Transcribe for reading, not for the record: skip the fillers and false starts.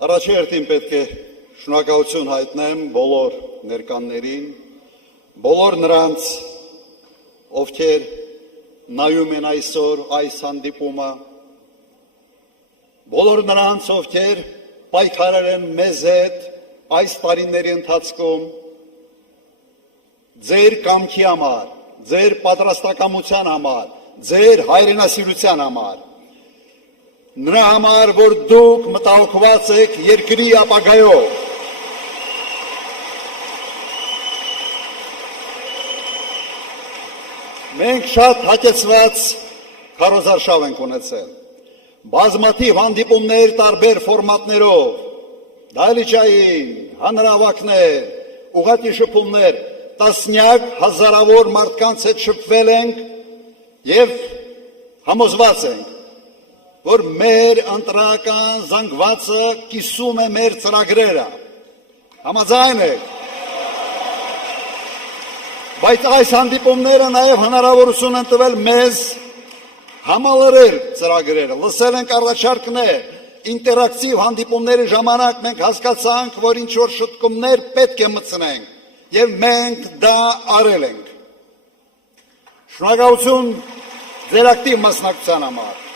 Առաջերտին պետք է շնորհակալություն հայտնեմ բոլոր ներկաններին, բոլոր նրանց, ովքեր նայում են այսօր այս հանդիպումը, բոլոր նրանց, ովքեր պայքարել են մեզ հետ այս տարիների ընթացքում, ձեր կամքի համար, ձեր պատրաստակամության համար, ձեր հայրենասիրության համար, նրա համար, որ դուք մտահոգված եք երկրի ապագայով, մենք շատ հագեցված քարոզարշավ ենք ունեցել, բազմաթիվ հանդիպումներ տարբեր ֆորմատներով, դահլիճային, հանրահավաքներ, ուղղակի շփումներ, տասնյակ հազարավոր մարդկանց հետ շփվել ենք եւ համոզված ենք, որ մեր ընտրական զանգվածը կիսում է մեր ծրագրերը, համաձայն եք, բայց այս հանդիպումները նաև հնարավորություն են տվել մեզ համալրել ծրագրերը, լսել ենք առաջարկներ, ինտերակտիվ հանդիպումների ժամանակ մենք հասկացանք, որ ինչ-որ շտկումներ պետք է մտցնենք եւ մենք դա արել ենք։ Շնորհակալություն ձեր ակտիվ մասնակցության համար։